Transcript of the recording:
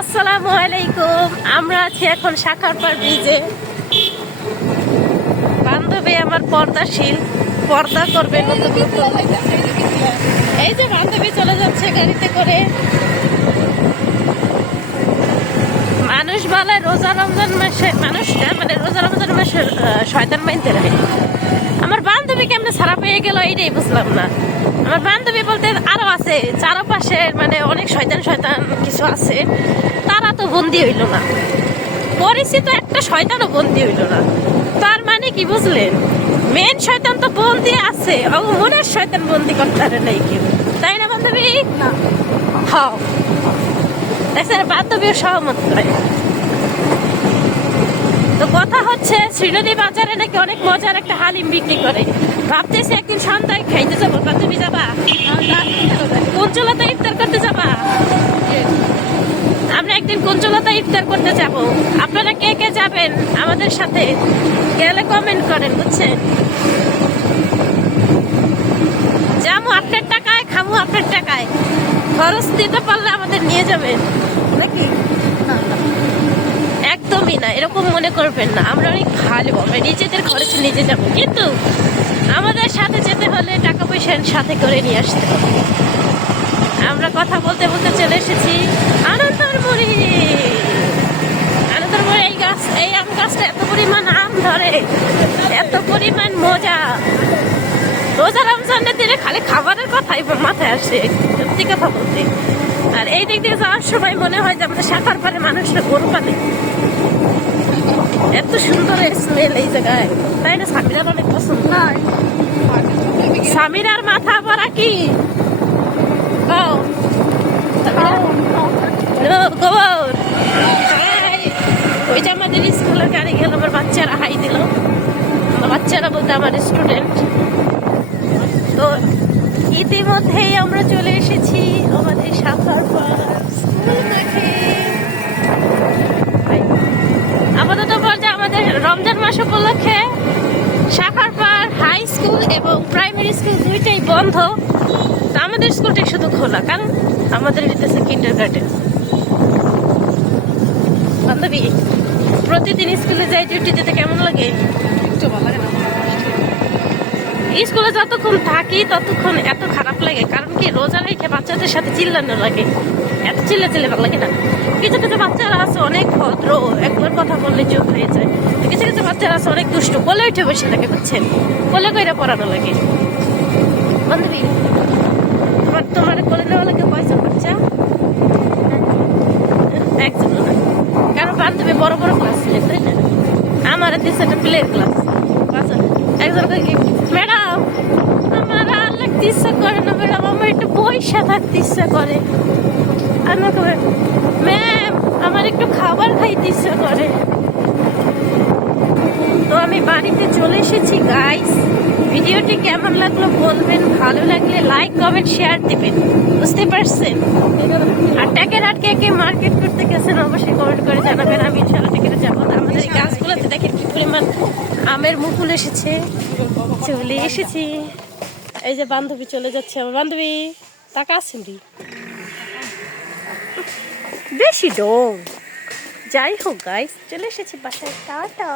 আসসালামু আলাইকুম। আমরা আছি এখন শাখারপাড় ব্রিজে। বান্ধবী আমার পর্দাশীল, পর্দা করবে নতুন নতুন। এই যে বান্ধবী চলে যাচ্ছে গাড়িতে করে। মানুষ বলে রোজা রমজান মাসে মানুষটা মানে রোজা রমজান মাসে শয়তান মাইনতে রাখে। আমার বান্ধবী কেমনে ছাড়া পেয়ে গেল এইটাই বুঝলাম না। আমার বান্ধবী বলতে আরো আছে চারপাশে, মানে অনেক শয়তান শয়তান কিছু আছে, তারা তো বন্দি হইল না। পরিচিত একটা শয়তানও বন্দি হইল না। তার মানে কি বুঝলেন? মেন শয়তান তো বন্দি আছে, মনের শয়তান বন্দি করতে পারে নাই কেউ, তাই না বান্ধবী? না হ্যাঁ, দেখছেন বান্ধবীও সহমত করে। তো কথা হচ্ছে শ্রীনদী বাজারে নাকি অনেক মজার একটা হালিম বিক্রি করে। ভাবতেছি একদিন সন্ধ্যায় খাইতে যাবো। বান্ধবী যাবা? কুঞ্চলতা ইফতার করতে যাবা? আমরা একদিন কুঞ্চলতা ইফতার করতে যাব। আপনারা কে কে যাবেন আমাদের সাথে? গেলে কমেন্ট করেন, বুঝছেন? যাবো আপনার টাকায়, খাবো আপনার টাকায়, খরচ দিতে পারলে আমাদের নিয়ে যাবেন নাকি? একদমই না, এরকম মনে করবেন না। আমরা অনেক ভালো, আমরা নিজেদের খরচ নিজে যাবো, কিন্তু আমাদের সাথে যেতে হলে টাকা পয়সা সাথে করে নিয়ে আসতে হবে। আমরা কথা বলতে বলতে চলে এসেছি আনন্দরমুড়ি। আনন্দরমুড়ি এই আম গাছটা এত পরিমাণ আম ধরে, এত পরিমাণ মজা। রোজা রমজানের দিনে খালি খাবারের কথাই মাথায় আসে, সত্যি কথা বলতে। আর এই দিক দিয়ে যাওয়ার সময় মনে হয় যে আমাদের শাখারপাড়ে মানুষরা গরু পালে। এত সুন্দর স্মেল এই জায়গায়, তাই না? সামিরার অনেক পছন্দ। সামিরার মাথা ভরা কি ওই যে আমাদের স্কুলের গাড়ি গেল, আমার বাচ্চারা হাই দিল। বাচ্চারা বলতে আমার স্টুডেন্ট। তো ইতিমধ্যেই আমরা চলে এসেছি আমাদের শাখারপাড় স্কুল মাঠে। আপাতত পর্যায়ে আমাদের রমজান মাস উপলক্ষে শাখারপাড় হাই স্কুল এবং প্রাইমারি স্কুল দুইটাই বন্ধ। তো আমাদের স্কুলটাই শুধু খোলা, কারণ আমাদের দিতেছে কিন্ডারগার্টেন। বান্ধবী, প্রতিদিন স্কুলে যাই, ডিউটি যেতে কেমন লাগে? স্কুলে যতক্ষণ থাকি ততক্ষণ এত খারাপ লাগে, কারণ কি রোজা রেখে বাচ্চাদের সাথে চিল্লানো লাগে। এত চিল্লে ভালো লাগে না। কিছু কিছু বাচ্চারা আছে অনেক ভদ্র, একবার কথা বললে চুপ হয়ে যায়। কিছু কিছু বাচ্চারা আছে অনেক দুষ্ট, কোলে উঠে বসে থাকে, বুঝছেন? কোলে কইরা পড়ানো লাগে। বান্ধবী, তোমার কোলে নেওয়া লাগে কয়জন বাচ্চা? একজন না, কারণ বান্ধবী বড় বড় ক্লাস ছিলেন, তাই না? আমার দিচ্ছে একটা প্লে ক্লাস। একজন ম্যাডাম আমার আর লাগতে ইচ্ছা করে না, ম্যাডাম আমার একটু পয়সা থাকতে ইচ্ছা করে। আমাকে ম্যাম আমার একটু খাবার খাইতে ইচ্ছা করে। তো আমি বাড়িতে চলে এসেছি গাইস। ভিডিওটি কেমন লাগলো বলবেন, ভালো লাগলে লাইক কমেন্ট শেয়ার দিবেন, বুঝতে পারছেন? আর ট্যাকের হাটকে কে মার্কেট করতে গেছেন অবশ্যই কমেন্ট করে জানাবেন। আমি ইনশাআল্লাহ ট্যাকের যাবো। আমাদের এই গাছগুলোতে দেখেন কি পরিমাণ আমের মুকুল এসেছে। চলে এসেছি। এই যে বান্ধবী চলে যাচ্ছে। আমার বান্ধবী টাকা আছেন বেশি ডোং। যাই হোক গাইস, চলে এসেছি বাসায়। টাটা।